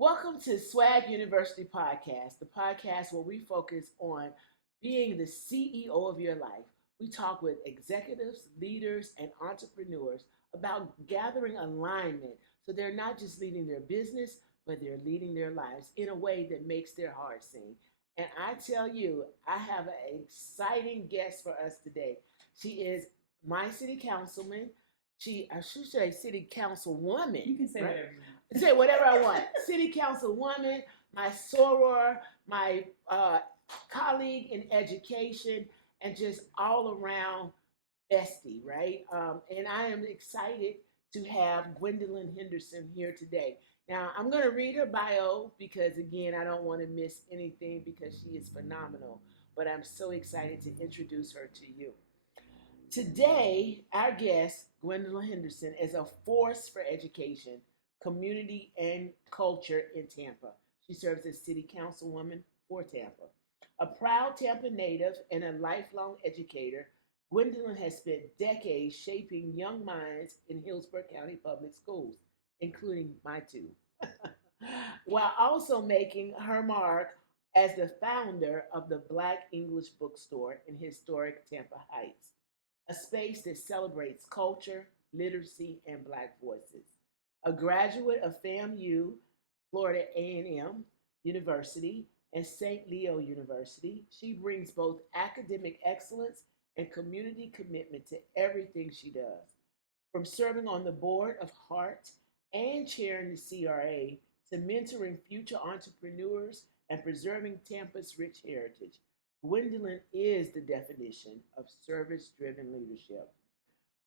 Welcome to Swag University Podcast, the podcast where we focus on being the CEO of your life. We talk with executives, leaders, and entrepreneurs about gathering alignment so they're not just leading their business, but they're leading their lives in a way that makes their heart sing. And I tell you, I have an exciting guest for us today. She is my city councilman. I should say city councilwoman. You can say right? whatever you want. Say whatever I want. City councilwoman, my soror, my colleague in education, and just all around bestie, right? And I am excited to have Gwendolyn Henderson here today. Now, I'm going to read her bio because, again, I don't want to miss anything because she is phenomenal. But I'm so excited to introduce her to you. Today, our guest, Gwendolyn Henderson, is a force for education, community, and culture in Tampa. She serves as city councilwoman for Tampa. A proud Tampa native and a lifelong educator, Gwendolyn has spent decades shaping young minds in Hillsborough County Public Schools, including my two, while also making her mark as the founder of the Black English Bookstore in historic Tampa Heights, a space that celebrates culture, literacy, and Black voices. A graduate of FAMU, Florida A&M University, and St. Leo University, she brings both academic excellence and community commitment to everything she does. From serving on the board of HEART and chairing the CRA to mentoring future entrepreneurs and preserving Tampa's rich heritage, Gwendolyn is the definition of service-driven leadership.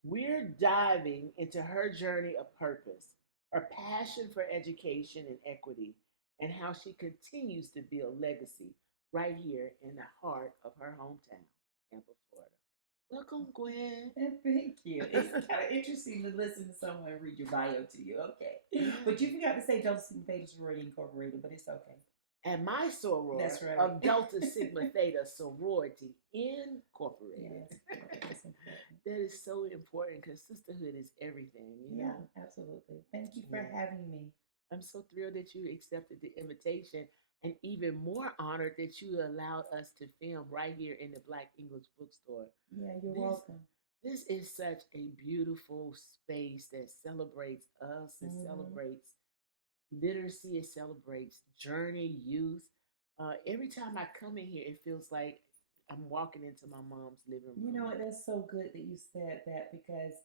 We're diving into her journey of purpose, her passion for education and equity, and how she continues to build legacy right here in the heart of her hometown, Tampa, Florida. Welcome, Gwen. Thank you. It's kind of interesting to listen to someone read your bio to you. Okay. But you forgot to say Delta Sigma Theta Sorority Incorporated, but it's okay. And my soror right. of Delta Sigma Theta Sorority Incorporated. Yes. That is so important because sisterhood is everything. You know? Absolutely. Thank you for having me. I'm so thrilled that you accepted the invitation and even more honored that you allowed us to film right here in the Black English Bookstore. Yeah, you're welcome. This is such a beautiful space that celebrates us, it celebrates literacy, it celebrates journey, youth. Every time I come in here, it feels like I'm walking into my mom's living room. You know what? That's so good that you said that because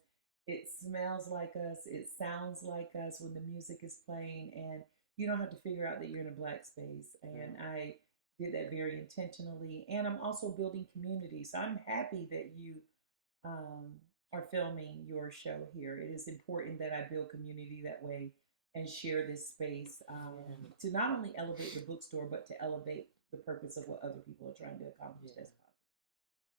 it smells like us, it sounds like us when the music is playing, and you don't have to figure out that you're in a Black space. And I did that very intentionally. And I'm also building community. So I'm happy that you are filming your show here. It is important that I build community that way and share this space to not only elevate the bookstore, but to elevate the purpose of what other people are trying to accomplish as possible.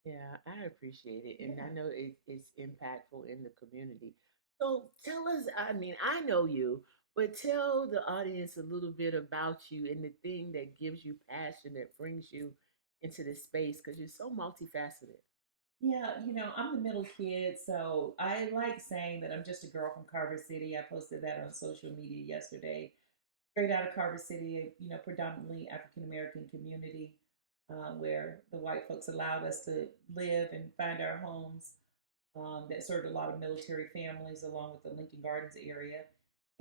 Yeah, I appreciate it. And I know it's impactful in the community. So tell us, I mean, I know you, but tell the audience a little bit about you and the thing that gives you passion, that brings you into this space, because you're so multifaceted. Yeah, I'm the middle kid, so I like saying that I'm just a girl from Carver City. I posted that on social media yesterday. Straight out of Carver City, predominantly African American community, where the white folks allowed us to live and find our homes, that served a lot of military families along with the Lincoln Gardens area.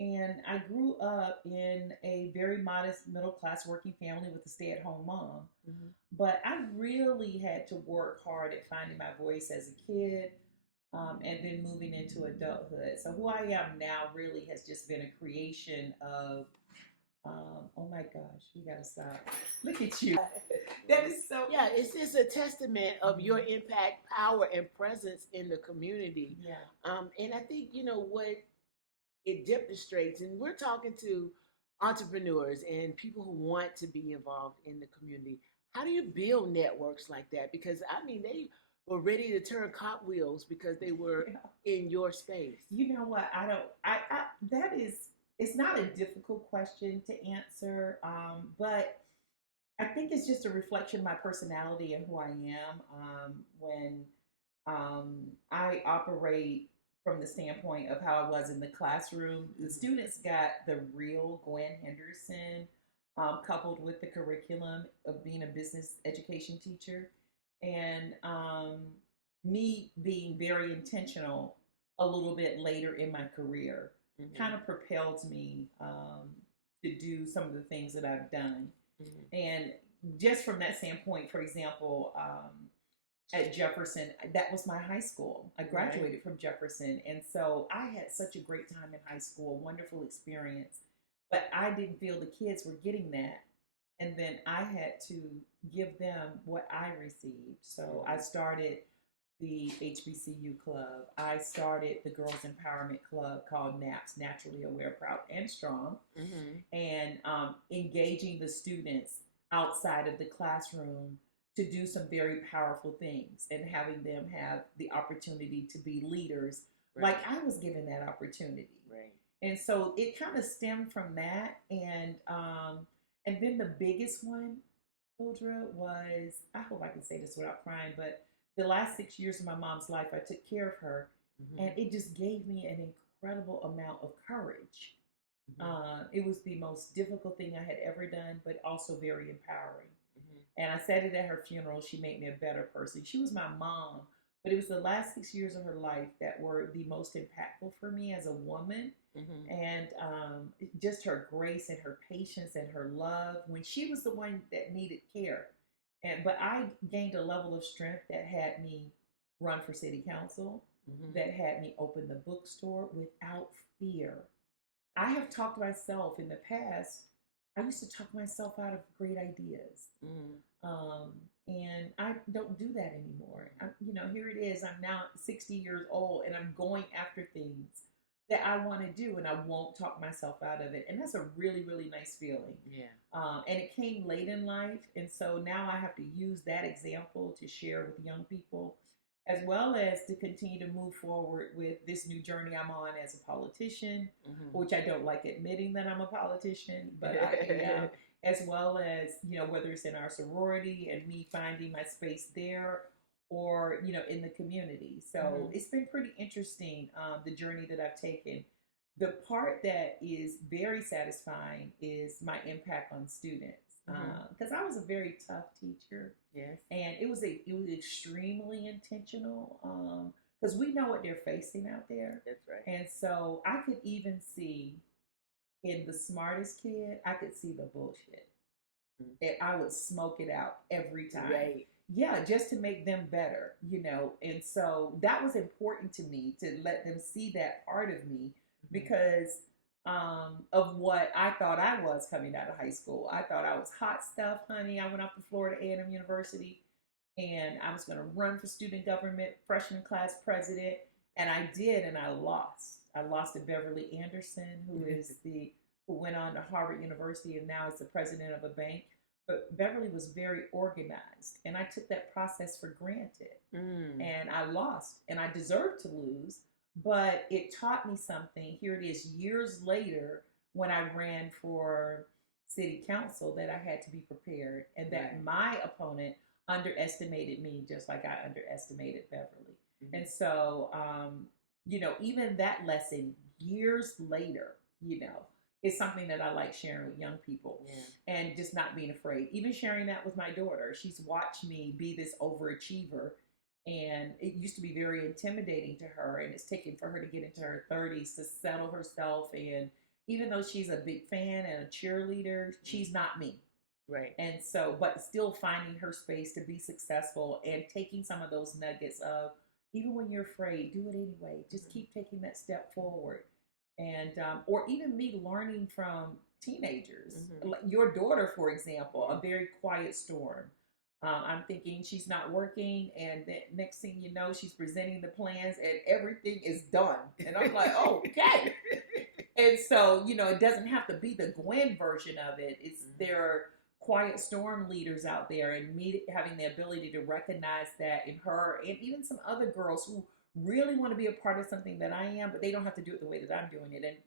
And I grew up in a very modest middle class working family with a stay-at-home mom. But I really had to work hard at finding my voice as a kid, and then moving into adulthood. So who I am now really has just been a creation of, oh my gosh, we gotta stop. Look at you. That is so. Yeah, it's just a testament of your impact, power, and presence in the community. Yeah. And I think, what it demonstrates, and we're talking to entrepreneurs and people who want to be involved in the community. How do you build networks like that? Because I mean, they were ready to turn cartwheels because they were in your space. You know what? It's not a difficult question to answer, but I think it's just a reflection of my personality and who I am. When I operate from the standpoint of how I was in the classroom. The students got the real Gwen Henderson, coupled with the curriculum of being a business education teacher, and me being very intentional a little bit later in my career kind of propelled me to do some of the things that I've done. And just from that standpoint, for example, at Jefferson, that was my high school. I graduated from Jefferson. And so I had such a great time in high school, wonderful experience. But I didn't feel the kids were getting that. And then I had to give them what I received. So I started the HBCU club. I started the Girls Empowerment Club called NAPS, Naturally Aware, Proud, and Strong, and engaging the students outside of the classroom to do some very powerful things and having them have the opportunity to be leaders like I was given that opportunity. And so it kind of stemmed from that. And then the biggest one, Hildra, was, I hope I can say this without crying, but the last 6 years of my mom's life, I took care of her, and it just gave me an incredible amount of courage. It was the most difficult thing I had ever done, but also very empowering. And I said it at her funeral. She made me a better person. She was my mom, but it was the last 6 years of her life that were the most impactful for me as a woman. And just her grace and her patience and her love when she was the one that needed care. But I gained a level of strength that had me run for city council, that had me open the bookstore without fear. I have talked myself in the past. I used to talk myself out of great ideas. And I don't do that anymore. Here it is. I'm now 60 years old and I'm going after things that I want to do, and I won't talk myself out of it. And that's a really, really nice feeling. And it came late in life. And so now I have to use that example to share with young people, as well as to continue to move forward with this new journey I'm on as a politician, which I don't like admitting that I'm a politician, but I am, as well as, whether it's in our sorority and me finding my space there, or, in the community. So it's been pretty interesting, the journey that I've taken. The part that is very satisfying is my impact on students. Because I was a very tough teacher. And it was extremely intentional, because we know what they're facing out there. And so I could even see in the smartest kid, I could see the bullshit. And I would smoke it out every time. Yeah, just to make them better, And so that was important to me, to let them see that part of me, because of what I thought I was coming out of high school. I thought I was hot stuff, honey. I went off to Florida A&M University, and I was going to run for student government, freshman class president, and I did, and I lost. I lost to Beverly Anderson, who went on to Harvard University and now is the president of a bank. But Beverly was very organized, and I took that process for granted. And I lost, and I deserved to lose, but it taught me something. Here it is years later when I ran for city council, that I had to be prepared, and that my opponent underestimated me just like I underestimated Beverly. And so, even that lesson years later, is something that I like sharing with young people, and just not being afraid. Even sharing that with my daughter. She's watched me be this overachiever, and it used to be very intimidating to her, and it's taken for her to get into her 30s to settle herself. And even though she's a big fan and a cheerleader, she's not me. And so, but still finding her space to be successful, and taking some of those nuggets of, even when you're afraid, do it anyway. Just keep taking that step forward. And or even me learning from teenagers, like your daughter, for example, a very quiet storm. I'm thinking she's not working, and the next thing you know, she's presenting the plans, and everything is done. And I'm like, oh, okay. And so, it doesn't have to be the Gwen version of it. It's there are quiet storm leaders out there, and me having the ability to recognize that in her, and even some other girls who really want to be a part of something that I am, but they don't have to do it the way that I'm doing it.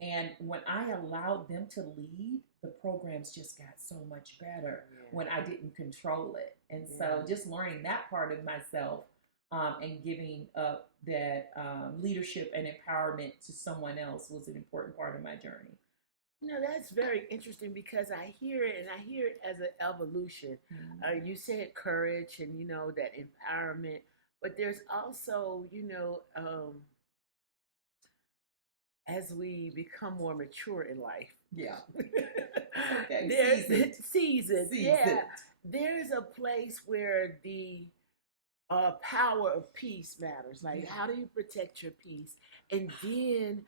And when I allowed them to lead, the programs just got so much better when I didn't control it. And so just learning that part of myself and giving up that leadership and empowerment to someone else was an important part of my journey. That's very interesting because I hear it and I hear it as an evolution. You said courage and, that empowerment, but there's also, as we become more mature in life. Yeah. Okay. There's seasoned. Yeah. There's a place where the power of peace matters. Like, how do you protect your peace? And then,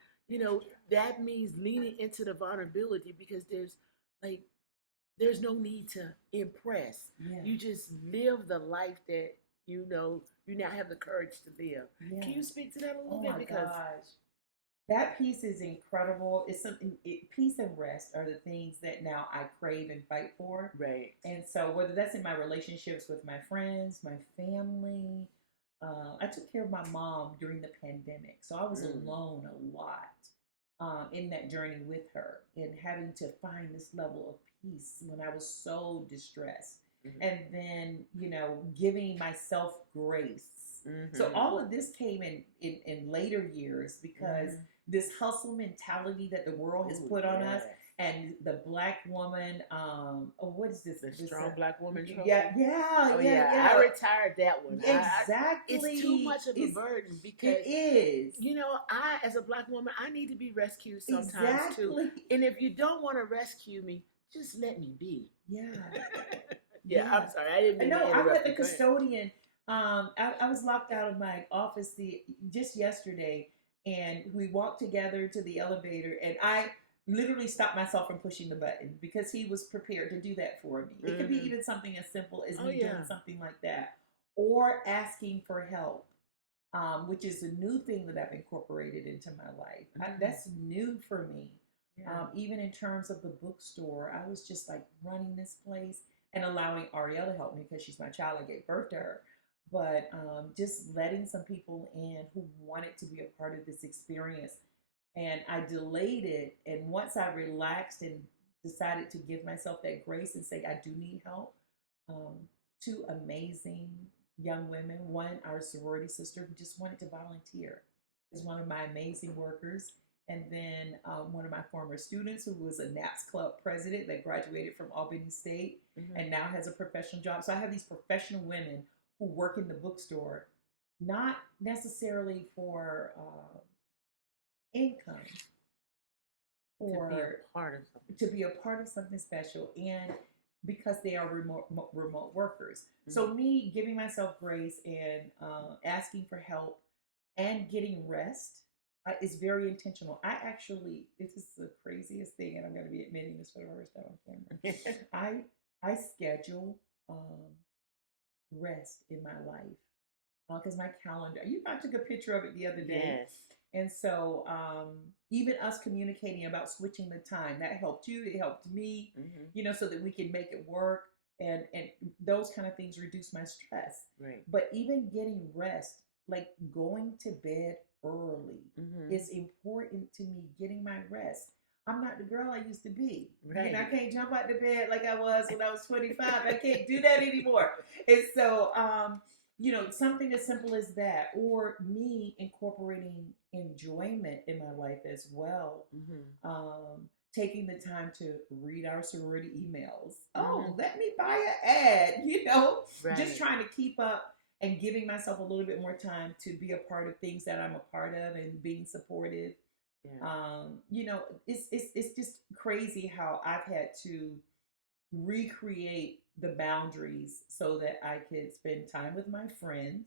that means leaning into the vulnerability because there's no need to impress. Yeah. You just live the life that you now have the courage to live. Yeah. Can you speak to that a little bit? Because gosh. That peace is incredible. It's something. Peace and rest are the things that now I crave and fight for. Right. And so whether that's in my relationships with my friends, my family, I took care of my mom during the pandemic, so I was alone a lot in that journey with her, and having to find this level of peace when I was so distressed, and then giving myself grace. So all of this came in later years because this hustle mentality that the world has put on us, and the Black woman, what is this? The strong Black woman trope? Yeah. I retired that one. Exactly. It's too much of a burden because it is. I, as a Black woman, I need to be rescued sometimes too. And if you don't want to rescue me, just let me be. Yeah. I'm sorry. I didn't mean to interrupt. I'm at the custodian. I was locked out of my office just yesterday, and we walked together to the elevator, and I literally stopped myself from pushing the button because he was prepared to do that for me. It could be even something as simple as me doing something like that, or asking for help, which is a new thing that I've incorporated into my life. That's new for me. Yeah. Even in terms of the bookstore, I was just like running this place and allowing Ariel to help me because she's my child. I gave birth to her. But just letting some people in who wanted to be a part of this experience. And I delayed it. And once I relaxed and decided to give myself that grace and say, I do need help, two amazing young women. One, our sorority sister, who just wanted to volunteer, is one of my amazing workers. And then one of my former students who was a NAPS Club president that graduated from Albany State and now has a professional job. So I have these professional women who work in the bookstore, not necessarily for income, or to be a part of something special, and because they are remote workers. So me giving myself grace and asking for help and getting rest is very intentional. This is the craziest thing, and I'm going to be admitting this for the first time on camera. I schedule rest in my life because my calendar, I took a picture of it the other day. Yes. And so even us communicating about switching the time, that helped you, it helped me, so that we can make it work, and those kind of things reduce my stress. Right. But even getting rest, like going to bed early is important to me, getting my rest. I'm not the girl I used to be. Right. I can't jump out the bed like I was when I was 25. I can't do that anymore. And so, something as simple as that, or me incorporating enjoyment in my life as well. Taking the time to read our sorority emails. Oh, let me buy an ad, just trying to keep up and giving myself a little bit more time to be a part of things that I'm a part of and being supportive. Yeah. It's just crazy how I've had to recreate the boundaries so that I could spend time with my friends,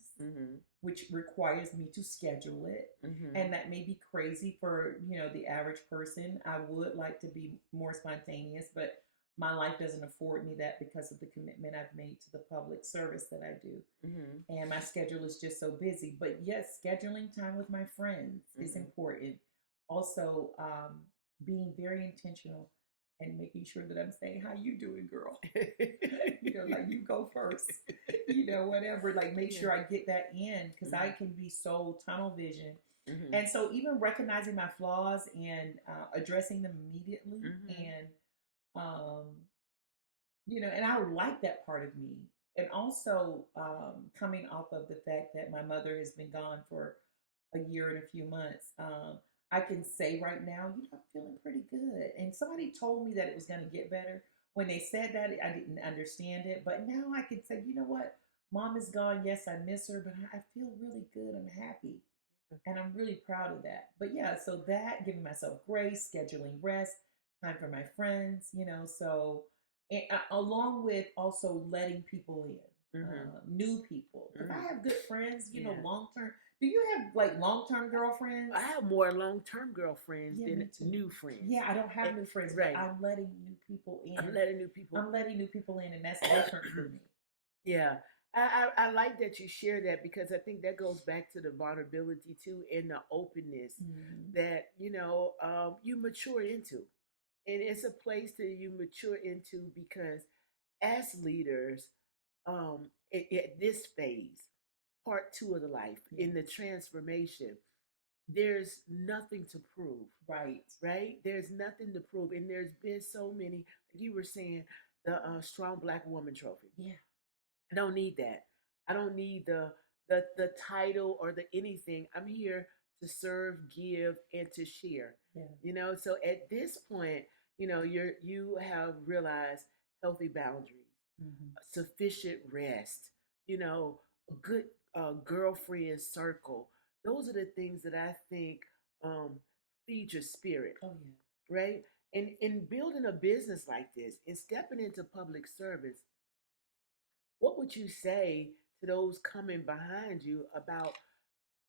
which requires me to schedule it. And that may be crazy for, the average person. I would like to be more spontaneous, but my life doesn't afford me that because of the commitment I've made to the public service that I do. And my schedule is just so busy. But yes, scheduling time with my friends is important. Also, being very intentional and making sure that I'm saying, how you doing, girl? Like you go first, whatever, like make sure I get that in, because I can be so tunnel vision. And so even recognizing my flaws and addressing them immediately, and, and I like that part of me. and also coming off of the fact that my mother has been gone for a year and a few months, I can say right now, I'm feeling pretty good. And somebody told me that it was going to get better. When they said that, I didn't understand it. But now I can say, you know what? Mom is gone. Yes, I miss her, but I feel really good. I'm happy. And I'm really proud of that. But yeah, so that, giving myself grace, scheduling rest, time for my friends, so and, along with also letting people in, new people. Because I have good friends, long term. Do you have like long term girlfriends? I have more long-term girlfriends Yeah, than me too. new friends. Yeah, I don't have new friends, right. but I'm letting new people in. I'm letting new people. I'm letting new people in, and that's different for me. Yeah. I like that you share that, because I think that goes back to the vulnerability too, and the openness that you mature into, and it's a place that you mature into, because as leaders, at this phase, part two of the life, in the transformation, there's nothing to prove. Right. There's nothing to prove, and there's been so many. Like you were saying, the strong Black woman trophy. Yeah. I don't need that. I don't need the title or the anything. I'm here to serve, give, and to share. Yeah. So at this point, you have realized healthy boundaries, sufficient rest, a good girlfriend circle. Those are the things that I think feed your spirit. Oh yeah. Right? And in building a business like this and stepping into public service, what would you say to those coming behind you about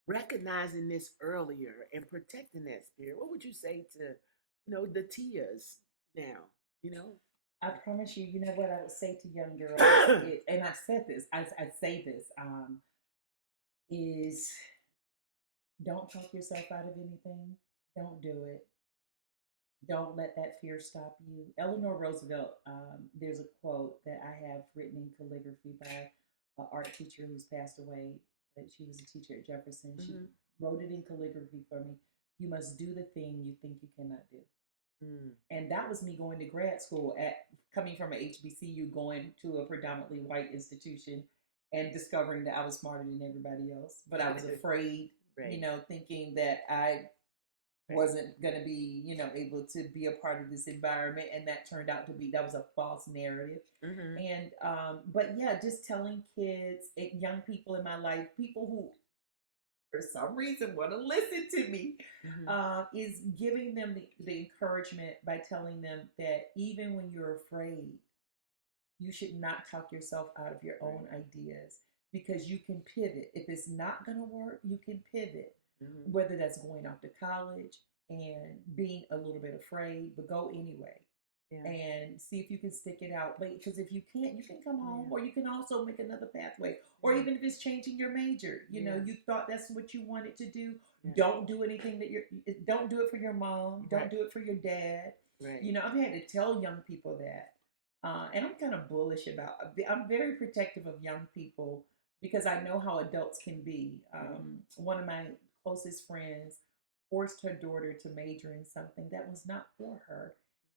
recognizing this earlier and protecting that spirit? What would you say to, the Tias now? I promise you, you know what I would say to young girls, and I've said this, I say this, is don't talk yourself out of anything. Don't do it. Don't let that fear stop you. Eleanor Roosevelt, there's a quote that I have written in calligraphy by an art teacher who's passed away. That she was a teacher at Jefferson. She wrote it in calligraphy for me. You must do the thing you think you cannot do. And that was me going to grad school, coming from an HBCU, going to a predominantly white institution, and discovering that I was smarter than everybody else. But I was afraid, thinking that I wasn't going to be, able to be a part of this environment. And that turned out to be, that was a false narrative. And, but yeah, just telling kids, young people in my life, people who for some reason want to listen to me, is giving them the encouragement by telling them that even when you're afraid, you should not talk yourself out of your own ideas, because you can pivot. If it's not going to work, you can pivot. Whether that's going off to college and being a little bit afraid, but go anyway. And see if you can stick it out. But because if you can't, you can come home, or you can also make another pathway. Or even if it's changing your major, you thought that's what you wanted to do. Don't do anything don't do it for your mom. Don't do it for your dad. I've had to tell young people that. And I'm kind of bullish I'm very protective of young people, because I know how adults can be. One of my closest friends forced her daughter to major in something that was not for her.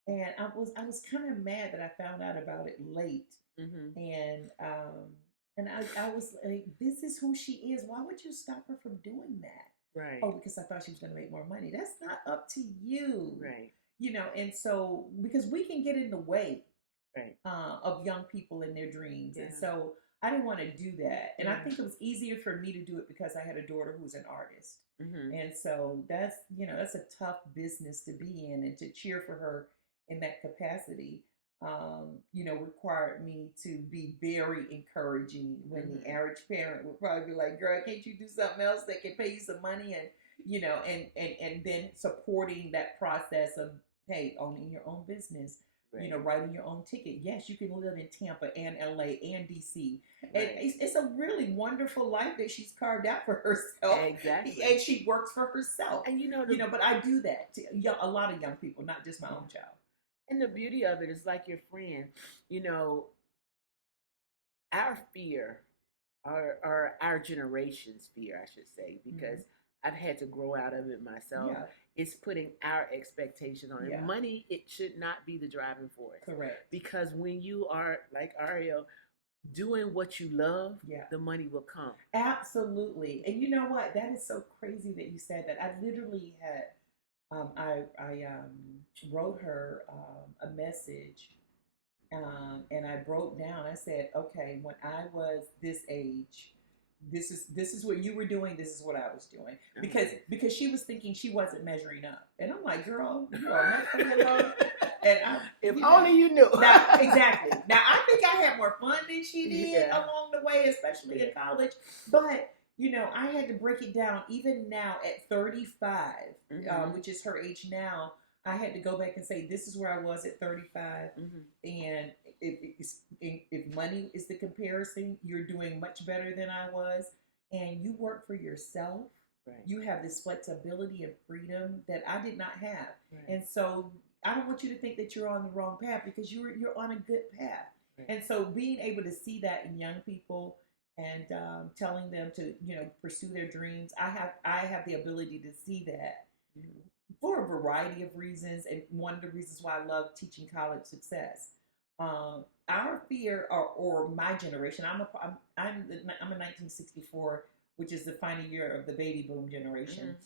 And I was kind of mad that I found out about it late. And I was like, this is who she is. Why would you stop her from doing that? Oh, because I thought she was going to make more money. That's not up to you. And so, because we can get in the way of young people and their dreams. And so I didn't want to do that. And I think it was easier for me to do it because I had a daughter who's an artist. And so that's a tough business to be in, and to cheer for her in that capacity, required me to be very encouraging, when the average parent would probably be like, girl, can't you do something else that can pay you some money? And and then supporting that process of, hey, owning your own business, writing your own ticket. Yes, you can live in Tampa and LA and DC. And it's a really wonderful life that she's carved out for herself. Exactly. And she works for herself. And but I do that to a lot of young people, not just my own child. And the beauty of it is, like your friend, our fear, or our generation's fear, I should say, because I've had to grow out of it myself. It's putting our expectation on it. Money, it should not be the driving force. Correct. Because when you are like Ariel, doing what you love, Yeah. the money will come. Absolutely. And you know what? That is so crazy that you said that. I literally had, I wrote her a message, and I broke down. I said, okay, when I was this age, this is what you were doing. This is what I was doing, because she was thinking she wasn't measuring up, and I'm like, girl, you are much further along. And if only you knew. Now, exactly. Now, I think I had more fun than she did along the way, especially in college. But, I had to break it down. Even now at 35, which is her age now, I had to go back and say, this is where I was at 35. And if money is the comparison, you're doing much better than I was. And you work for yourself. Right. You have this flexibility and freedom that I did not have. Right. And so I don't want you to think that you're on the wrong path, because you're on a good path. Right. And so being able to see that in young people and telling them to pursue their dreams, I have the ability to see that for a variety of reasons, and one of the reasons why I love teaching college success. Our fear, or my generation, I'm a 1964, which is the final year of the baby boom generation.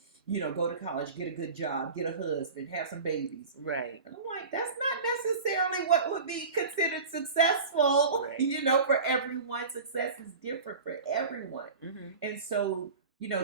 Go to college, get a good job, get a husband, have some babies. Right. And I'm like, that's not necessarily what would be considered successful. Right. For everyone, success is different for everyone. And so,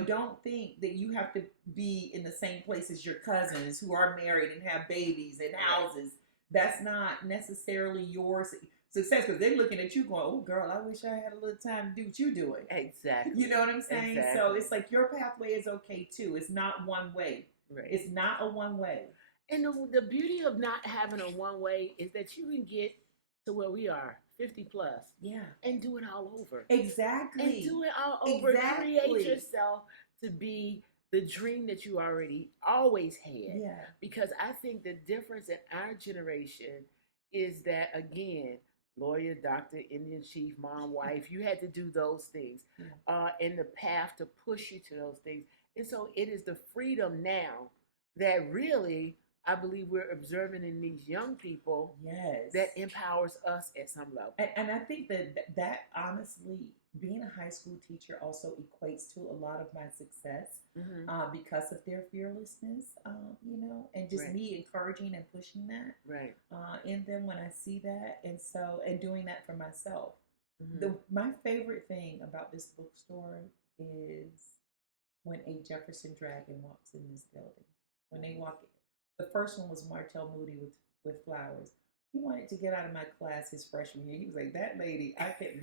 don't think that you have to be in the same place as your cousins who are married and have babies and houses. That's not necessarily your success, because they're looking at you going, oh, girl, I wish I had a little time to do what you're doing. Exactly. You know what I'm saying? Exactly. So it's like your pathway is okay, too. It's not one way. Right. It's not a one way. And the beauty of not having a one way is that you can get to where we are, 50 plus. Yeah. And do it all over. Exactly. And do it all over. Exactly. Create yourself to be the dream that you always had. Yeah. Because I think the difference in our generation is that, again, lawyer, doctor, Indian chief, mom, wife, you had to do those things. And the path to push you to those things. And so it is the freedom now that really, I believe, we're observing in these young people. Yes. That empowers us at some level. And I think that honestly, being a high school teacher also equates to a lot of my success because of their fearlessness, and just me encouraging and pushing that in them when I see that, and doing that for myself. My favorite thing about this bookstore is when a Jefferson Dragon walks in this building. When they walk in, the first one was Martell Moody with flowers. He wanted to get out of my class his freshman year. He was like, that lady, I can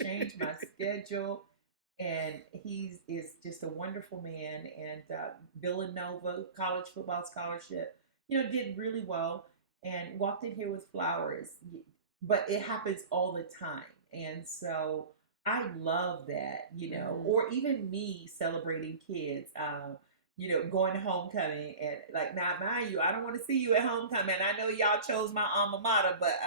change my schedule. And he is just a wonderful man. And Villanova college football scholarship, did really well, and walked in here with flowers. But it happens all the time. And so I love that, or even me celebrating kids. Going to homecoming, and like, now mind you, I don't want to see you at homecoming. I know y'all chose my alma mater, but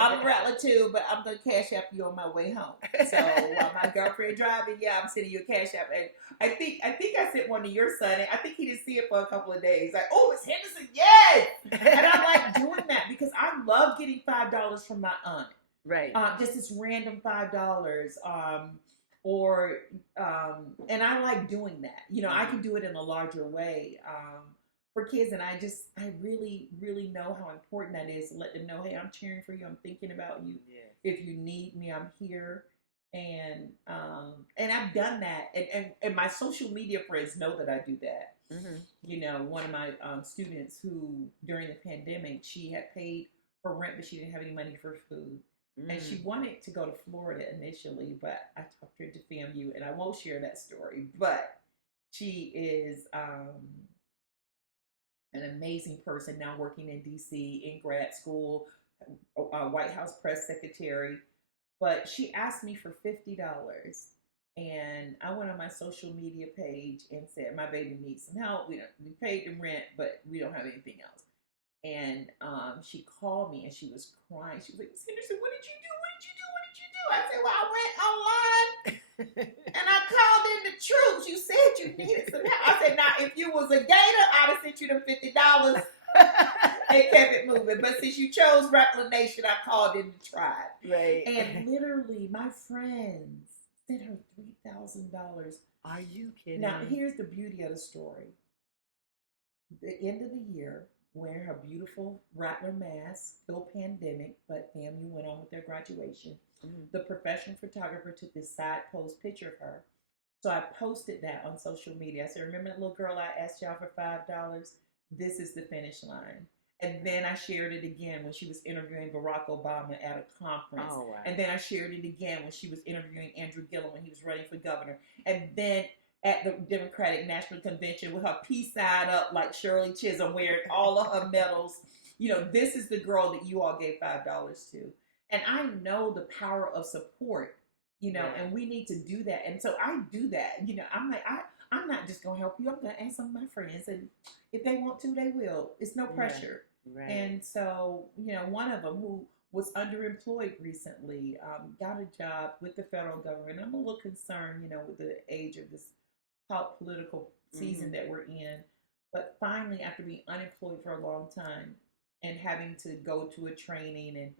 I'm a rattler too, but I'm going to cash app you on my way home. So while my girlfriend driving, I'm sending you a cash app. And I think I sent one to your son, and I think he didn't see it for a couple of days. Like, oh, it's Henderson, yes! And I like doing that because I love getting $5 from my aunt. Right. Just this random $5. And I like doing that. I can do it in a larger way for kids. And I really, really know how important that is to let them know, hey, I'm cheering for you. I'm thinking about you. Yeah. If you need me, I'm here. And I've done that. And my social media friends know that I do that. One of my students who, during the pandemic, she had paid her rent, but she didn't have any money for food. And she wanted to go to Florida initially, but I talked her to FAMU, and I won't share that story. But she is an amazing person now, working in D.C. in grad school, White House press secretary. But she asked me for $50, and I went on my social media page and said, my baby needs some help. We paid the rent, but we don't have anything else. And she called me and she was crying. She was like, Miss Henderson, what did you do? What did you do? What did you do? I said, well, I went online and I called in the troops. You said you needed some help. I said, now, if you was a gator, I'd have sent you them $50. and kept it moving. But since you chose Rattler Nation, I called in the tribe. Right. And literally, my friends sent her $3,000. Are you kidding? Now, here's the beauty of the story. The end of the year, wearing her beautiful Rattler mask, still pandemic, but FAMU went on with their graduation. The professional photographer took this side post picture of her. So I posted that on social media. I said, remember that little girl I asked y'all for $5? This is the finish line. And then I shared it again when she was interviewing Barack Obama at a conference. Oh, wow. And then I shared it again when she was interviewing Andrew Gillum when he was running for governor. And then at the Democratic National Convention with her peace side up like Shirley Chisholm, wearing all of her medals. You know, this is the girl that you all gave $5 to. And I know the power of support, you know, and we need to do that. And so I do that. You know, I'm like, I'm not just going to help you. I'm going to ask some of my friends. And if they want to, they will. It's no pressure. Right. And so, you know, one of them who was underemployed recently got a job with the federal government. I'm a little concerned, you know, with the age of this political season that we're in. But finally, after being unemployed for a long time, and having to go to a training and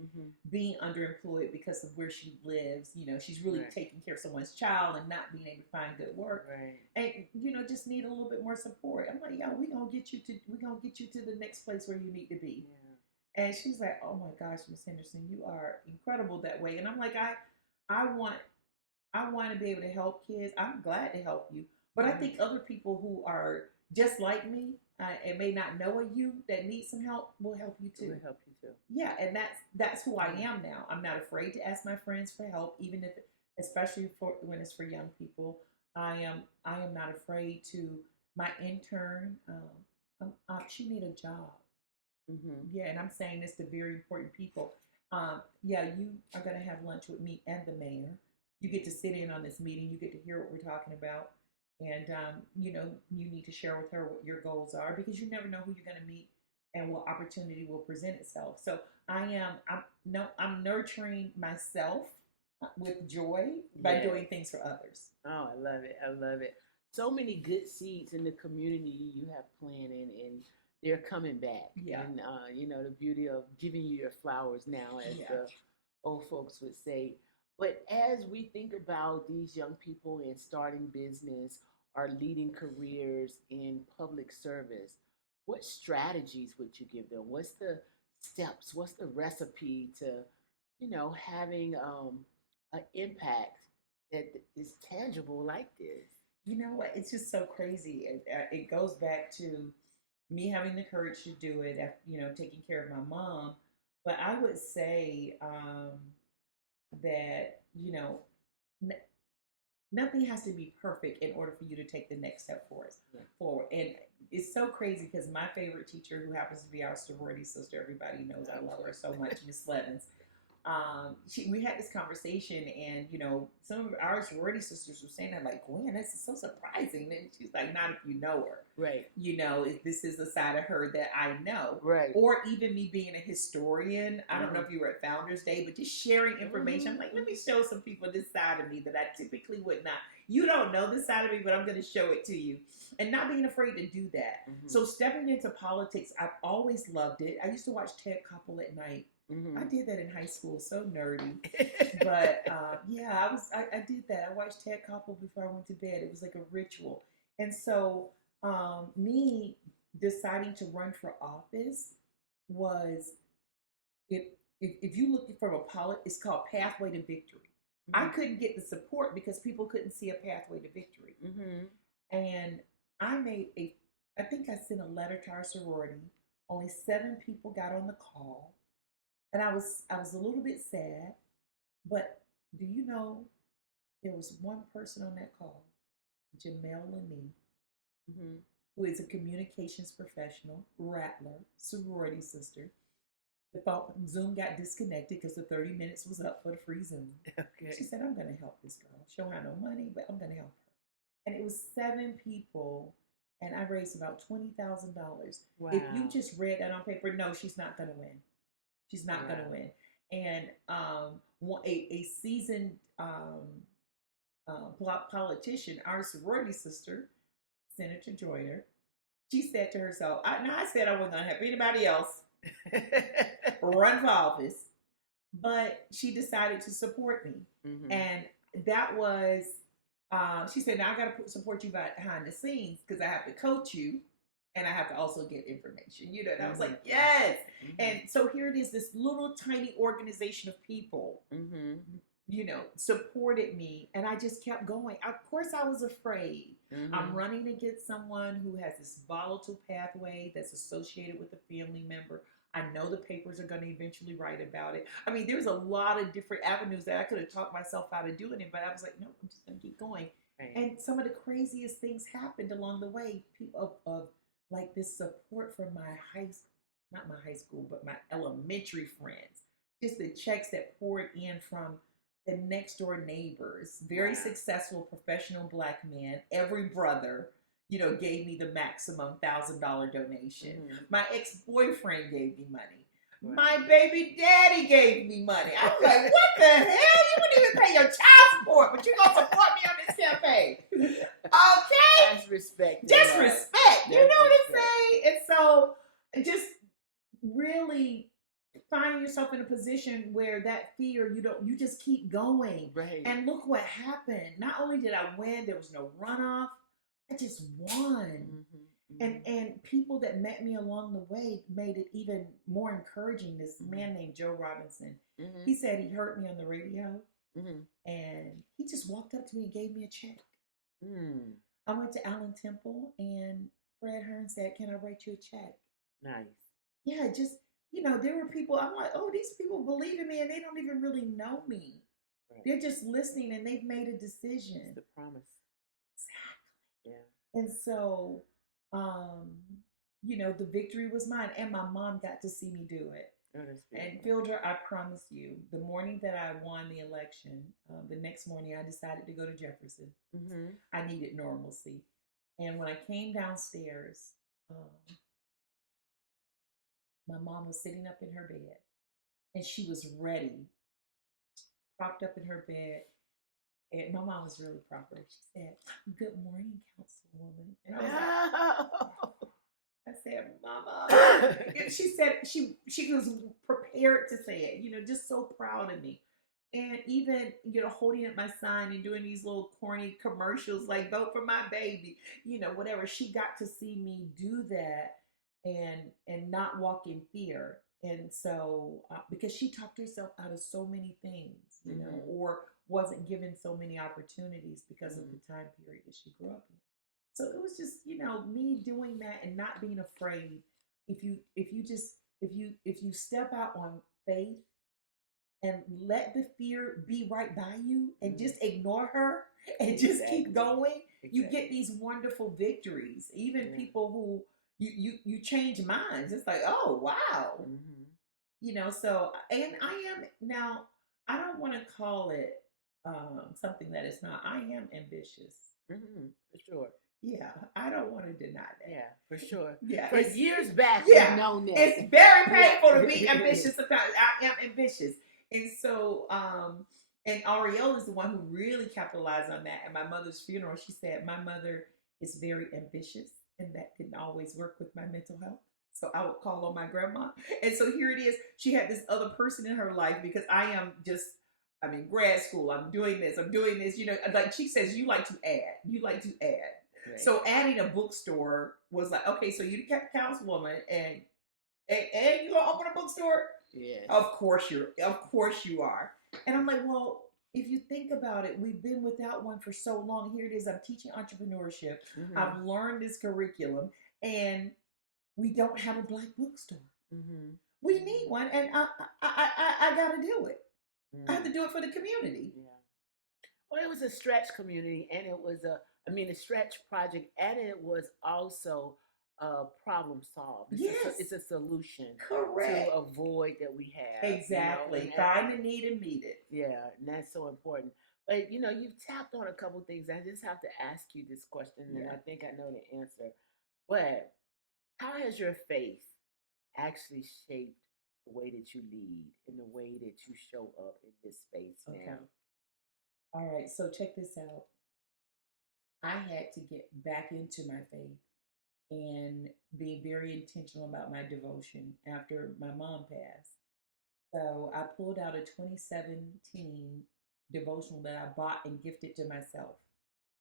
being underemployed because of where she lives, you know, she's really taking care of someone's child and not being able to find good work, and you know, just need a little bit more support. I'm like, yo, we're gonna get you to the next place where you need to be. And she's like, oh my gosh, Miss Henderson, you are incredible that way. And I'm like, I want to be able to help kids. I'm glad to help you, but I think other people who are just like me and may not know a you that needs some help will help you too. Yeah, and that's who I am now. I'm not afraid to ask my friends for help, even if, especially when it's for young people. I am not afraid to. My intern, she need a job. Yeah, and I'm saying this to very important people. Yeah, you are going to have lunch with me and the mayor. You get to sit in on this meeting. You get to hear what we're talking about. And, you know, you need to share with her what your goals are, because you never know who you're going to meet and what opportunity will present itself. So I'm nurturing myself with joy by doing things for others. Oh, I love it. I love it. So many good seeds in the community you have planted, and they're coming back. Yeah. And, you know, the beauty of giving you your flowers now, as the old folks would say. But as we think about these young people in starting business or leading careers in public service, what strategies would you give them? What's the steps? What's the recipe to, you know, having an impact that is tangible like this? You know what? It's just so crazy. It goes back to me having the courage to do it, after, you know, taking care of my mom. But I would say that, you know, nothing has to be perfect in order for you to take the next step forward. And it's so crazy because my favorite teacher, who happens to be our sorority sister, everybody knows I love her so much, Miss Levins. We had this conversation, and you know, some of our sorority sisters were saying that, like, Gwen, this is so surprising. And she's like, not if you know her, right? You know, this is the side of her that I know, right? Or even me being a historian. I don't know if you were at Founders Day, but just sharing information. I'm like, let me show some people this side of me that I typically would not. You don't know this side of me, but I'm going to show it to you, and not being afraid to do that. So stepping into politics, I've always loved it. I used to watch Ted Koppel at night. I did that in high school, so nerdy. But yeah, I did that. I watched Ted Koppel before I went to bed. It was like a ritual. And so me deciding to run for office was, if you look from it's called Pathway to Victory. I couldn't get the support because people couldn't see a pathway to victory. And I think I sent a letter to our sorority. Only 7 people got on the call. And I was a little bit sad, but do you know there was one person on that call, Jamel Lanie, who is a communications professional, Rattler, sorority sister. The Zoom got disconnected because the 30 minutes was up for the free Zoom. Okay. She said, I'm going to help this girl. She don't have no money, but I'm going to help her. And it was 7 people, and I raised about $20,000. Wow. If you just read that on paper, no, she's not going to win. She's not going to win. And a seasoned politician, our sorority sister, Senator Joyner, she said to herself, I said I wasn't going to help anybody else. run for office, but she decided to support me. Mm-hmm. And that was, she said, now I got to support you behind the scenes because I have to coach you and I have to also get information, you know. And I was like, yes. Mm-hmm. And so here it is, this little tiny organization of people, mm-hmm. you know, supported me. And I just kept going. Of course, I was afraid. Mm-hmm. I'm running against someone who has this volatile pathway that's associated with a family member. I know the papers are going to eventually write about it. I mean, there's a lot of different avenues that I could have talked myself out of doing it, but I was like, no, I'm just going to keep going. Right. And some of the craziest things happened along the way. People of like this support from my not my high school, but my elementary friends. Just the checks that poured in from the next door neighbors, very successful professional Black men, every brother, you know, gave me the maximum $1,000 donation. Mm-hmm. My ex-boyfriend gave me money. Right. My baby daddy gave me money. I was like, what the hell? You wouldn't even pay your child support, but you're going to support me on this campaign. Okay? That's respect. Just respect. You know what I'm saying? And so just really finding yourself in a position where that fear, you just keep going. Right. And look what happened. Not only did I win, there was no runoff. I just won. Mm-hmm, mm-hmm. And people that met me along the way made it even more encouraging. This mm-hmm. man named Joe Robinson, mm-hmm. he said he heard me on the radio, mm-hmm. and he just walked up to me and gave me a check. Mm. I went to Allen Temple, and Fred Hearn said, can I write you a check? Nice. Yeah, just, you know, there were people, I'm like, oh, these people believe in me, and they don't even really know me. Right. They're just listening, and they've made a decision. It's the promise. Yeah. And so, you know, the victory was mine, and my mom got to see me do it. Oh, and Fieldra, I promise you, the morning that I won the election, the next morning I decided to go to Jefferson. Mm-hmm. I needed normalcy. And when I came downstairs, my mom was sitting up in her bed, and she was ready, propped up in her bed. And my mom was really proper. She said, good morning, Councilwoman. And I was like, I said, Mama. And she said, she was prepared to say it, you know, just so proud of me. And even, you know, holding up my sign and doing these little corny commercials like vote for my baby, you know, whatever. She got to see me do that and not walk in fear. And so, because she talked herself out of so many things, you mm-hmm. know, or wasn't given so many opportunities because mm-hmm. of the time period that she grew up in. So it was just, you know, me doing that and not being afraid. If you step out on faith and let the fear be right by you and mm-hmm. just ignore her and just keep going, you get these wonderful victories. Even people who you change minds. It's like, oh wow. Mm-hmm. You know, so and I am now, I don't want to call it something that it's not. I am ambitious. Mm-hmm, for sure. Yeah, I don't want to deny that. Yeah, for sure. Yeah, for years back, we've known that. It's very painful to be ambitious. Sometimes I am ambitious, and so and Ariel is the one who really capitalized on that. At my mother's funeral, she said my mother is very ambitious, and that didn't always work with my mental health. So I would call on my grandma, and so here it is. She had this other person in her life because I am just. I'm in grad school. I'm doing this. You know, like she says, you like to add. Right. So adding a bookstore was like, okay, so you kept Councilwoman and you gonna open a bookstore? Yeah. Of course you are. And I'm like, well, if you think about it, we've been without one for so long. Here it is. I'm teaching entrepreneurship. Mm-hmm. I've learned this curriculum, and we don't have a Black bookstore. Mm-hmm. We need one, and I got to do it. I have to do it for the community. Yeah. Well, it was a stretch community, and it was a stretch project, and it was also a problem solved. It's a solution. Correct. To a void that we have. Exactly. You know? Find the need and meet it. Yeah, and that's so important. But, you know, you've tapped on a couple things. I just have to ask you this question, and I think I know the answer. But how has your faith actually shaped the way that you lead and the way that you show up in this space now? All right, so check this out. I had to get back into my faith and being very intentional about my devotion after my mom passed. So I pulled out a 2017 devotional that I bought and gifted to myself.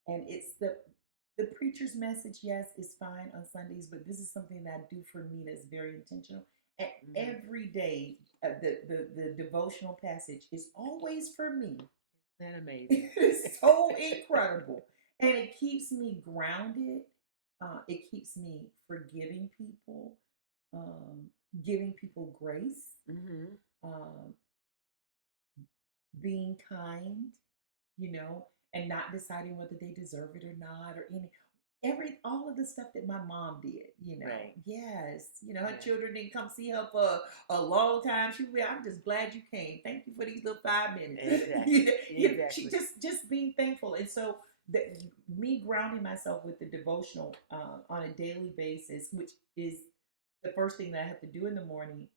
And it's the preacher's message, yes, is fine on Sundays, but this is something that I do for me that's very intentional. And every day, the devotional passage is always for me. Isn't that amazing? It's so incredible. And it keeps me grounded. It keeps me forgiving people, um, giving people grace, um, being kind, and not deciding whether they deserve it or not, or all of the stuff that my mom did. Right. Yes, her children didn't come see her for a long time. She was, I'm just glad you came. Thank you for these little 5 minutes. Exactly. She just being thankful. And so me grounding myself with the devotional on a daily basis, which is the first thing that I have to do in the morning.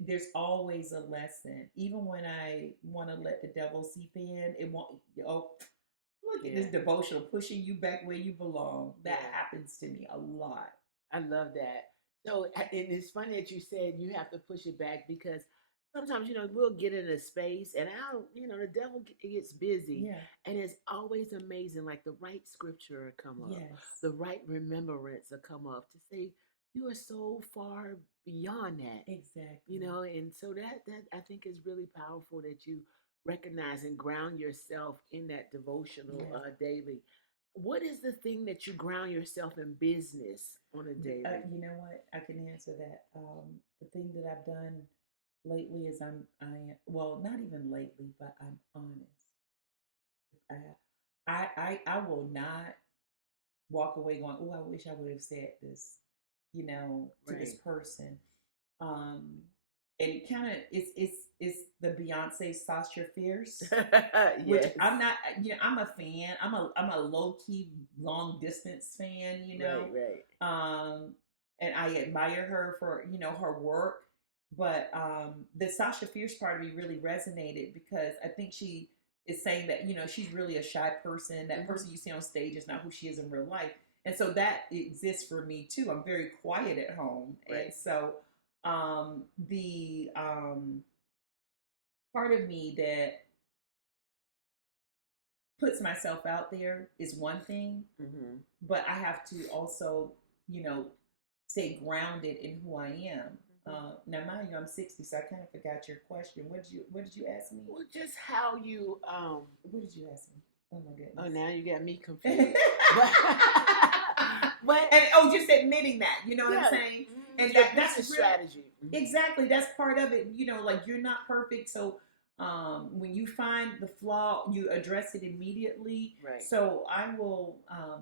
There's always a lesson. Even when I want to let the devil seep in, it won't. Look at this devotional pushing you back where you belong. That happens to me a lot. I love that. So, and it's funny that you said you have to push it back, because sometimes, we'll get in a space and the devil gets busy. Yeah. And it's always amazing, like the right scripture will come up, the right remembrance will come up to say, you are so far beyond that. Exactly. And so that I think is really powerful, that you recognize and ground yourself in that devotional daily. What is the thing that you ground yourself in business on a daily? You know what? I can answer that. The thing that I've done lately is well, not even lately, but I'm honest. I will not walk away going, oh, I wish I would have said this, to this person. And it kind of it's the Beyonce Sasha Fierce, which I'm not. I'm a fan. I'm a low key long distance fan. Right. And I admire her for her work, but the Sasha Fierce part of me really resonated, because I think she is saying that she's really a shy person. That person you see on stage is not who she is in real life, and so that exists for me too. I'm very quiet at home, and so. The part of me that puts myself out there is one thing, but I have to also, stay grounded in who I am. Now, mind you, I'm 60, so I kind of forgot your question. What did you ask me? Well, just how you What did you ask me? Oh my goodness! Oh, now you got me confused. Just admitting that, you know what I'm saying? And that's a strategy. Exactly, that's part of it. Like, you're not perfect, so when you find the flaw, you address it immediately. Right. So I will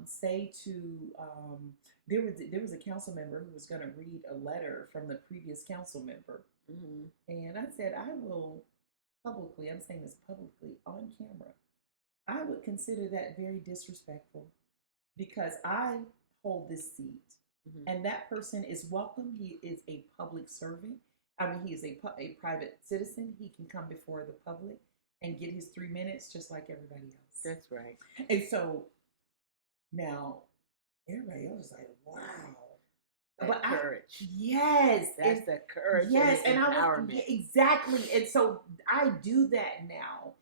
say to there was a council member who was going to read a letter from the previous council member, and I said, I will publicly, I'm saying this publicly on camera, I would consider that very disrespectful, because I hold this seat. And that person is welcome. He is a public servant. I mean, he is a private citizen. He can come before the public and get his 3 minutes just like everybody else. That's right. And so now everybody else is like, wow. Courage. Yes. That's the courage. Yes. And empowerment. Exactly. And so I do that now.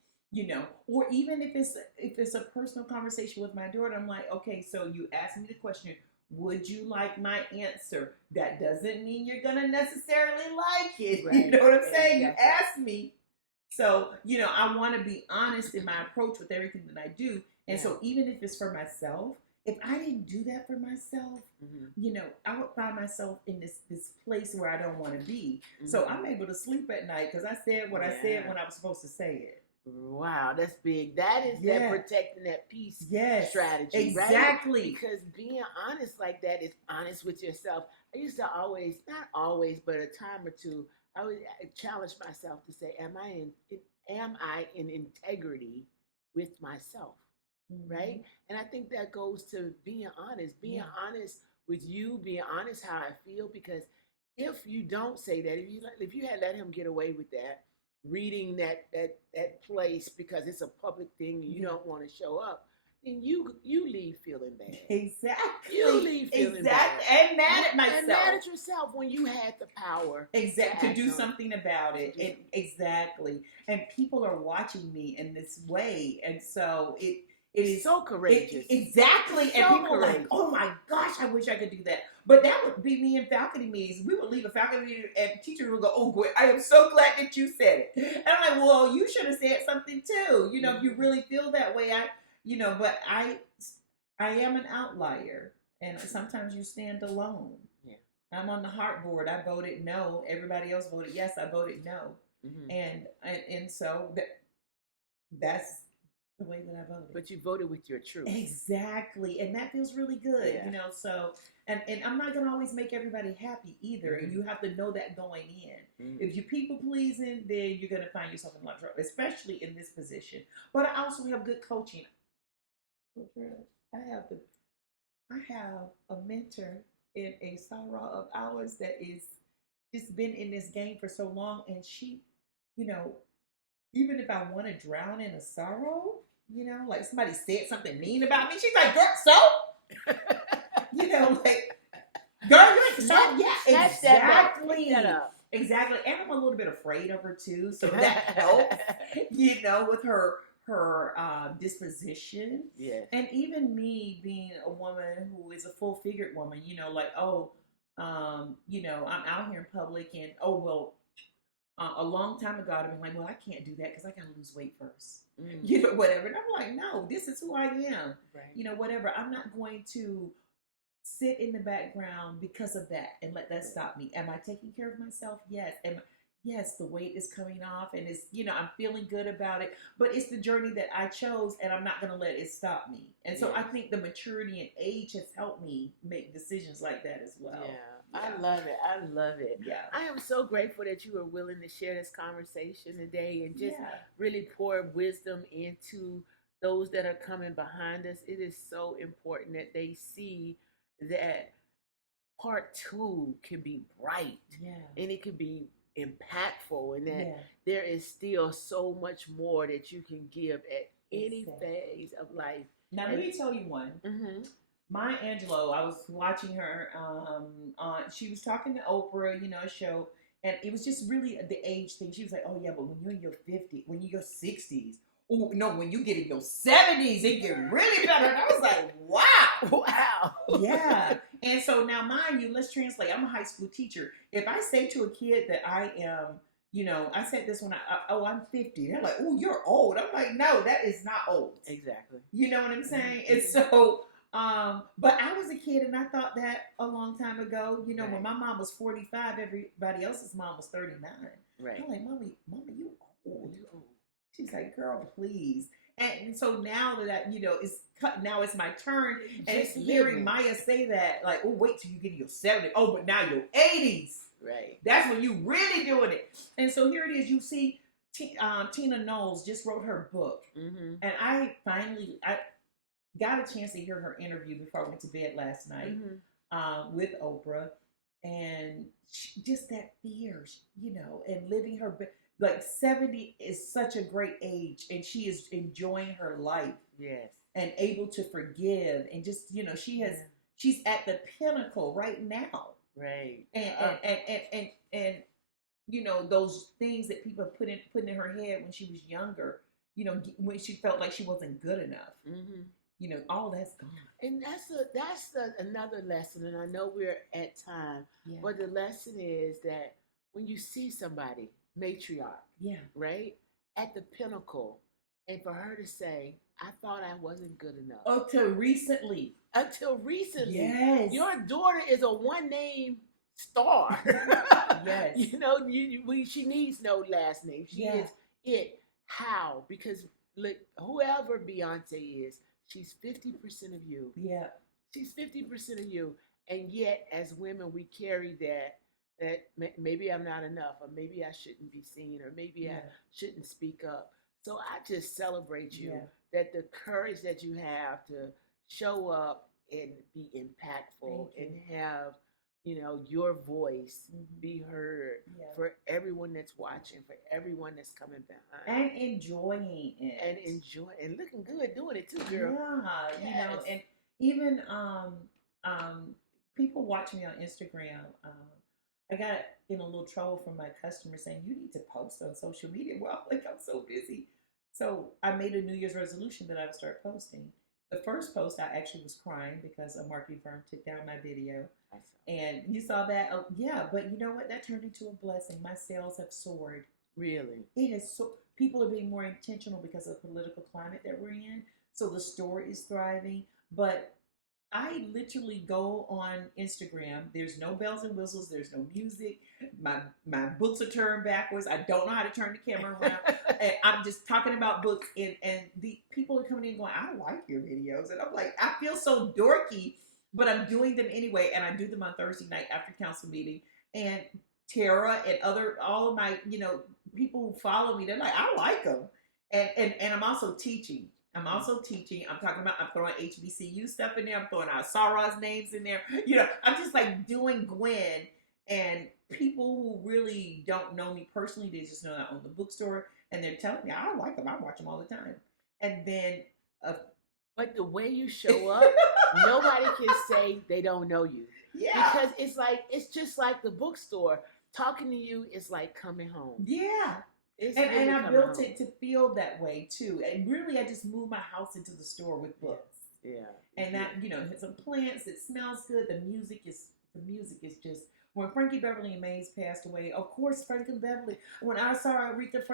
Or even if it's a personal conversation with my daughter, I'm like, okay, so you asked me the question, would you like my answer? That doesn't mean you're going to necessarily like it. Right. You know what I'm saying? Exactly. You asked me. So, I want to be honest in my approach with everything that I do. And so even if it's for myself, if I didn't do that for myself, I would find myself in this place where I don't want to be. So I'm able to sleep at night because I said what I said when I was supposed to say it. Wow, that's big. That is that protecting that peace strategy. Exactly. Right? Because being honest like that is honest with yourself. I used to always, not always, but a time or two, I would challenge myself to say, am I in integrity with myself? Right? And I think that goes to being honest. Being honest with you, being honest how I feel, because if you don't say that, if you had let him get away with that, reading that place because it's a public thing and you don't want to show up, and you leave feeling bad. Exactly. You leave feeling exactly. bad. And mad at myself. And mad at yourself when you had the power to do something about it. Exactly. And people are watching me in this way. And so it is so courageous. Exactly. So and people courageous. are like, oh my gosh, I wish I could do that. But that would be me in faculty meetings. We would leave a faculty meeting and teachers would go, oh, Gwen, I am so glad that you said it. And I'm like, well, you should have said something too. You know, if you really feel that way, but I am an outlier. And sometimes you stand alone. Yeah. I'm on the heart board. I voted no. Everybody else voted yes. I voted no. Mm-hmm. And so that's the way that I voted. But you voted with your truth. Exactly. And that feels really good, so, and I'm not going to always make everybody happy either. And you have to know that going in. If you're people pleasing, then you're going to find yourself in a lot of trouble, especially in this position. But I also have good coaching. I have a mentor in a sorrow of ours that is just been in this game for so long, and she, even if I want to drown in a sorrow, like somebody said something mean about me, she's like, girl, so? Like, girl, you're sorry. Yeah, exactly. Exactly. And I'm a little bit afraid of her too, so that helps, with her disposition. Yes. And even me being a woman who is a full-figured woman, like, I'm out here in public and, a long time ago, I'd have been like, well, I can't do that because I got to lose weight first. Whatever. And I'm like, no, this is who I am. Right. Whatever. I'm not going to sit in the background because of that and let that stop me. Am I taking care of myself? Yes. Yes, the weight is coming off and it's, I'm feeling good about it, but it's the journey that I chose and I'm not going to let it stop me. And so I think the maturity and age has helped me make decisions like that as well. Yeah. I love it. I love it. Yeah. I am so grateful that you were willing to share this conversation today and just really pour wisdom into those that are coming behind us. It is so important that they see that part 2 can be bright and it can be impactful, and that there is still so much more that you can give at any phase of life. Now, let me tell you one. Maya Angelou, I was watching her she was talking to Oprah, a show, and it was just really the age thing. She was like, oh yeah, but when you're in your 50s, when you're 60s, oh no, when you get in your 70s, it get really better. And I was like, wow. Yeah. And so now, mind you, let's translate. I'm a high school teacher. If I say to a kid that I am, I said this when I'm 50. They're like, oh, you're old. I'm like, no, that is not old. Exactly. You know what I'm saying? And so, but I was a kid and I thought that a long time ago, when my mom was 45, everybody else's mom was 39. Right. I'm like, Mama, you old. She's like, girl, please. And so now that now it's my turn, and it's hearing Maya say that, like, oh, wait till you get to your 70s. Oh, but now your 80s. Right. That's when you really doing it. And so here it is. You see, Tina Knowles just wrote her book, and I got a chance to hear her interview before I went to bed last night with Oprah, and just that fear, and living her. Like 70 is such a great age, and she is enjoying her life. Yes. And able to forgive, and just she's at the pinnacle right now. Right. And those things that people put in her head when she was younger, when she felt like she wasn't good enough. All that's gone. And that's another lesson. And I know we're at time, but the lesson is that when you see somebody, matriarch, right, at the pinnacle, and for her to say, I thought I wasn't good enough. Until recently. Yes. Your daughter is a one-name star. Yes. She needs no last name. She is it. How? Because look, whoever Beyonce is, she's 50% of you. Yeah. She's 50% of you. And yet, as women, we carry that maybe I'm not enough, or maybe I shouldn't be seen, or maybe I shouldn't speak up. So I just celebrate you, that the courage that you have to show up and be impactful and have your voice Mhm. be heard Yeah. for everyone that's watching, for everyone that's coming behind, And enjoying it. and enjoy and looking good doing it too, girl. Yeah, Yes. and even people watch me on Instagram. I got in a little trouble from my customer saying you need to post on social media. Well, I'm like, I'm so busy. So I made a New Year's resolution that I would start posting. The first post I actually was crying because a marketing firm took down my video. And you saw that? Oh, yeah, but you know what? That turned into a blessing. My sales have soared. Really? It has so people are being more intentional because of the political climate that we're in. So the store is thriving. But I literally go on Instagram. There's no bells and whistles. There's no music. My books are turned backwards. I don't know how to turn the camera around. And I'm just talking about books, and the people are coming in going, I like your videos, and I'm like, I feel so dorky, but I'm doing them anyway, and I do them on Thursday night after council meeting. And Tara and all of my people who follow me, they're like, I like them, and I'm also teaching. I'm talking about, I'm throwing HBCU stuff in there. I'm throwing out Sarah's names in there. I'm just like doing Gwen, and people who really don't know me personally, they just know that I own the bookstore, and they're telling me, I like them. I watch them all the time. And then, but the way you show up, nobody can say they don't know you. yeah. Because it's just like the bookstore. Talking to you is like coming home. Yeah. It's And, really and I coming built home. it to feel that way too. And really, I just moved my house into the store with books. Yeah. And that, had some plants. It smells good. The music is just. When Frankie Beverly and Mays passed away, of course, Frankie Beverly. When I saw Aretha,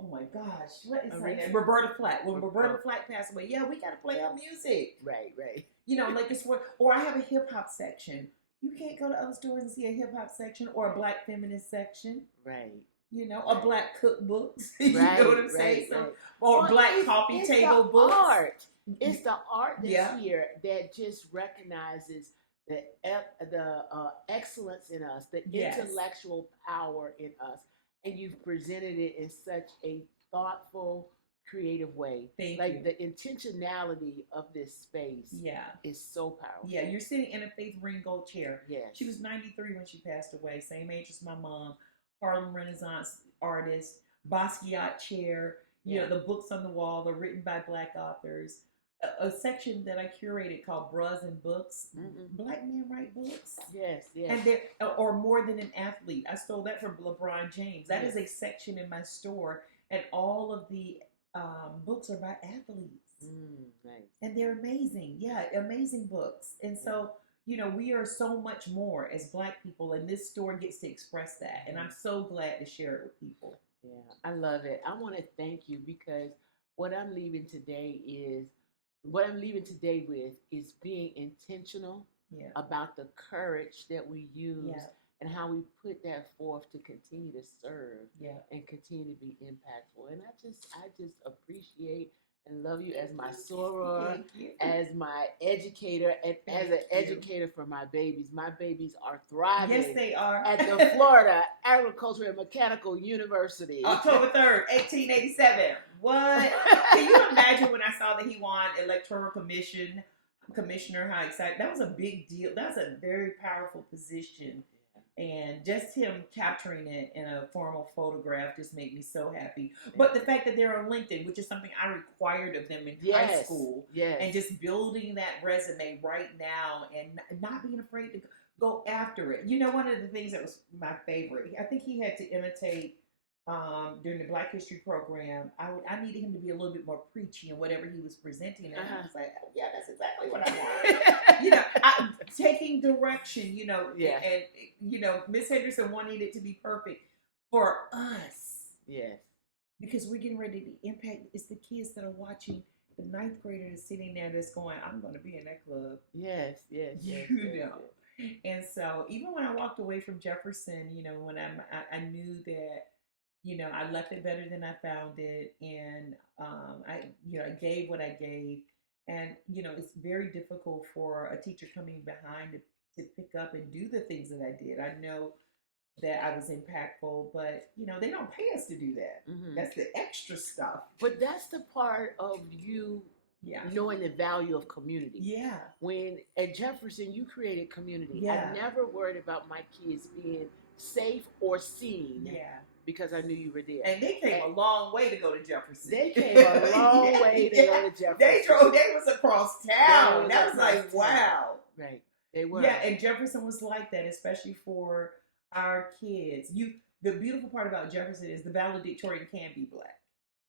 oh my gosh, what is her name? Roberta Flack. When Roberta Flack passed away, yeah, we got to play her music. Right. Like it's or I have a hip hop section. You can't go to other stores and see a hip hop section or a black feminist section. Right. Or black cookbooks. Right, you know what I'm saying? So, or black coffee table books. Art. It's the art that's Yeah. here that just recognizes the excellence in us, the Yes. intellectual power in us, and you've presented it in such a thoughtful, creative way. Thank like you. the intentionality of this space Yeah. is so powerful. Yeah, you're sitting in a Faith Ringgold chair. Yes. She was 93 when she passed away, same age as my mom. Harlem Renaissance artist, Basquiat chair. The books on the wall, they're written by black authors. A section that I curated called Bras and Books. Mm-hmm. Black men write books. Yes. And or more than an athlete. I stole that from LeBron James. That is a section in my store, and all of the books are by athletes. Nice. And they're amazing. Yeah, amazing books. And so, we are so much more as black people, and this store gets to express that. And I'm so glad to share it with people. Yeah, I love it. I want to thank you because what I'm leaving today with is being intentional about the courage that we use and how we put that forth to continue to serve and continue to be impactful. And I just appreciate and love you as my soror, as my educator, and as an educator for my babies. My babies are thriving. Yes, they are. At the Florida Agricultural and Mechanical University. October 3rd, 1887. What? Can you imagine when I saw that he won electoral commissioner, how excited? That was a big deal. That's a very powerful position. And just him capturing it in a formal photograph just made me so happy. But the fact that they're on LinkedIn, which is something I required of them in high school, and just building that resume right now and not being afraid to go after it. One of the things that was my favorite, I think he had to imitate during the Black History program. I needed him to be a little bit more preachy in whatever he was presenting. And I was like, oh, yeah, that's exactly what I want. Taking direction, and Miss Henderson wanted it to be perfect for us. Yes. Because we're getting ready to impact, it's the kids that are watching, the ninth grader is sitting there that's going, I'm going to be in that club. Yes. And so even when I walked away from Jefferson, when I knew that, I left it better than I found it. And I gave what I gave. And, it's very difficult for a teacher coming behind to pick up and do the things that I did. I know that I was impactful, but, they don't pay us to do that. Mm-hmm. That's the extra stuff. But that's the part of you Yeah. knowing the value of community. Yeah. When at Jefferson, you created community. Yeah. I never worried about my kids being safe or seen Yeah. because I knew you were there. And they came a long way to go to Jefferson. They came a long way to go to Jefferson. They drove. They was across town. That was like, wow. Right. They were. Yeah, and Jefferson was like that, especially for our kids. The beautiful part about Jefferson is the valedictorian can be Black.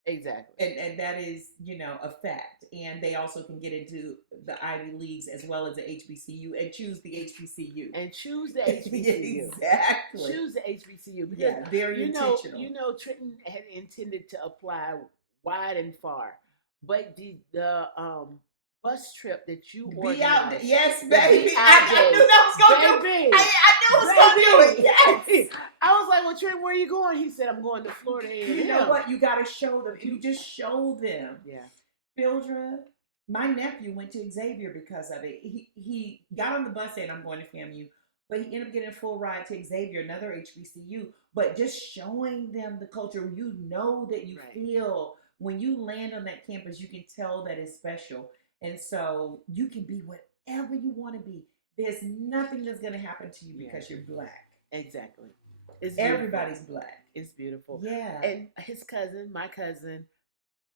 Exactly. And that is, a fact. And they also can get into the Ivy Leagues as well as the HBCU and choose the HBCU. And choose the HBCU. Exactly. Choose the HBCU. Because, yeah, very intentional. Trenton had intended to apply wide and far. But the bus trip that you organized. Out, yes, baby. I knew that was going to do it. I knew it was going to do it. Yes. I was like, well, Trent, where are you going? He said, I'm going to Florida. You know what? You got to show them. You just show them. Yeah. Phildra, my nephew went to Xavier because of it. He got on the bus saying, I'm going to FAMU. But he ended up getting a full ride to Xavier, another HBCU. But just showing them the culture, that you feel when you land on that campus, you can tell that it's special. And so you can be whatever you want to be. There's nothing that's going to happen to you because you're Black. Exactly. Everybody's Black. It's beautiful. Yeah. And my cousin,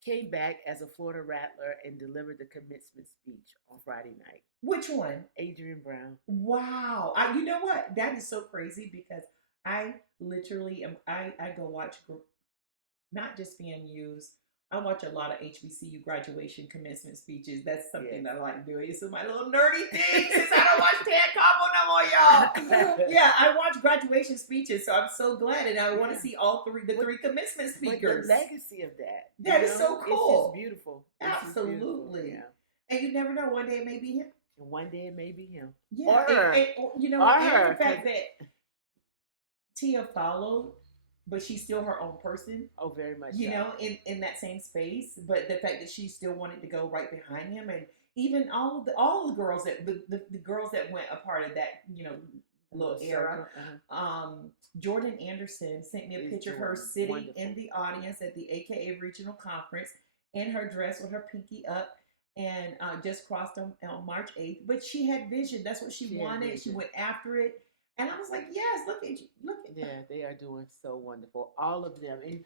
came back as a Florida Rattler and delivered the commencement speech on Friday night. Which one? Adrian Brown. Wow. You know what? That is so crazy because I literally I go watch not just FAMUs. I watch a lot of HBCU graduation commencement speeches. That's something that I like doing. It's my little nerdy thing since I don't watch Ted Combo no more, y'all. Yeah, I watch graduation speeches, so I'm so glad. And I want to see the three commencement speakers. But the legacy of that. That is so cool. It's just beautiful. Absolutely. Beautiful. And you never know, one day it may be him. And one day it may be him. Yeah. Or her. And the fact that Tia followed, but she's still her own person. Oh, very much. In that same space. But the fact that she still wanted to go right behind him, and even all the girls that the girls that went a part of that little era. Jordan Anderson sent me a picture of her sitting in the audience at the AKA Regional Conference in her dress with her pinky up, and just crossed on March 8th. But she had vision. That's what she wanted. She went after it. And I was like, yes, look at you. Yeah, they are doing so wonderful. All of them. And,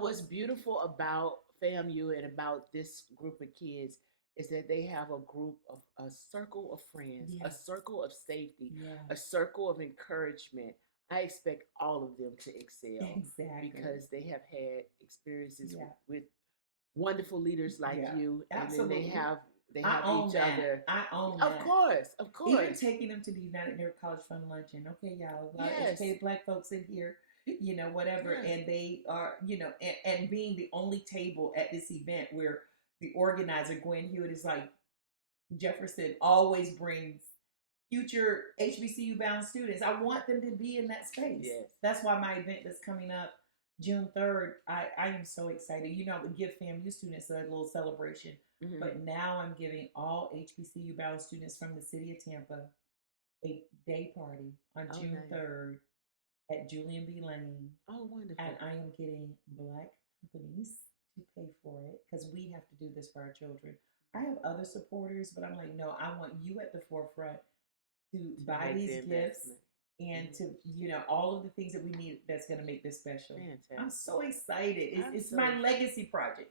what's beautiful about FAMU and about this group of kids is that they have a circle of friends, a circle of safety, a circle of encouragement. I expect all of them to excel. Exactly. Because they have had experiences with wonderful leaders like you. Absolutely. And then they have each other. I own that. Of course. Even taking them to the United Negro College Fund luncheon. Okay, y'all, a lot of educated Black folks in here, whatever. Yes. And they are, and being the only table at this event where the organizer, Gwen Hewitt, is like, Jefferson always brings future HBCU bound students. I want them to be in that space. Yes. That's why my event that's coming up June 3rd, I am so excited. I would give FAMU students a little celebration. Mm-hmm. But now I'm giving all HBCU bound students from the city of Tampa a day party on June 3rd at Julian B. Lane. Oh, wonderful. And I am getting Black companies to pay for it because we have to do this for our children. I have other supporters, but I'm like, no, I want you at the forefront to buy these gifts and to, all of the things that we need that's going to make this special. Fantastic. I'm so excited. It's my legacy project.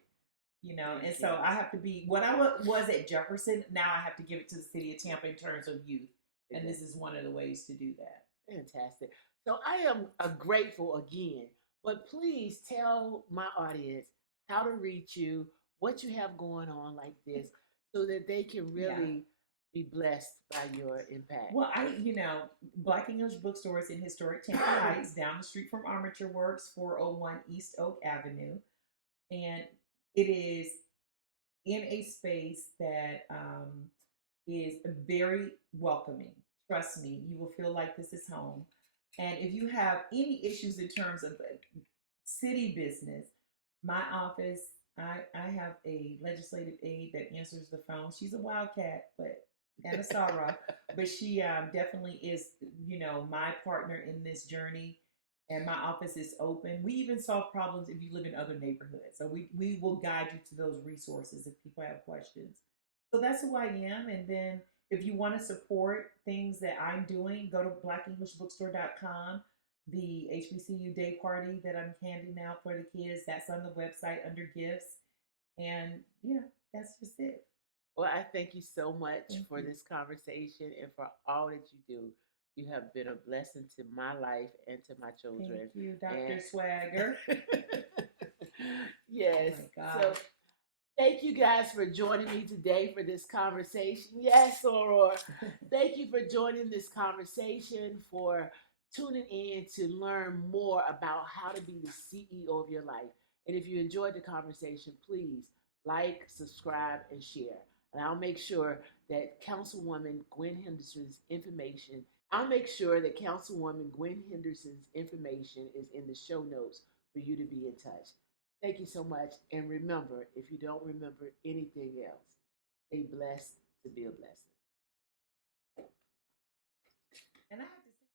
And so I have to be what I was at Jefferson. Now I have to give it to the city of Tampa in terms of youth. And this is one of the ways to do that. Fantastic. So I am grateful again, but please tell my audience how to reach you, what you have going on like this, so that they can really be blessed by your impact. Well, Black English Bookstore is in historic Tampa Heights, down the street from Armature Works, 401 East Oak Avenue. And it is in a space that is very welcoming. Trust me, you will feel like this is home. And if you have any issues in terms of city business, my office, I have a legislative aide that answers the phone. She's a wildcat, and a Sarah, but she definitely is, my partner in this journey. And my office is open. We even solve problems if you live in other neighborhoods. So we will guide you to those resources if people have questions. So that's who I am. And then if you want to support things that I'm doing, go to blackenglishbookstore.com. The HBCU day party that I'm handing out for the kids, that's on the website under gifts. And yeah, that's just it. Well, I thank you so much Thank for you. this conversation and for all that you do. You have been a blessing to my life and to my Thank children. you, Dr. And Swagger. yes. Oh my God. So thank you guys for joining me today for this conversation. Yes, Aurora. Thank you for joining this conversation, for tuning in to learn more about how to be the CEO of your life. And if you enjoyed the conversation, please like, subscribe, and share. And I'll make sure that Councilwoman Gwen Henderson's information, I'll make sure that Councilwoman Gwen Henderson's information is in the show notes for you to be in touch. Thank you so much. And remember, if you don't remember anything else, stay blessed to be a blessing. And I have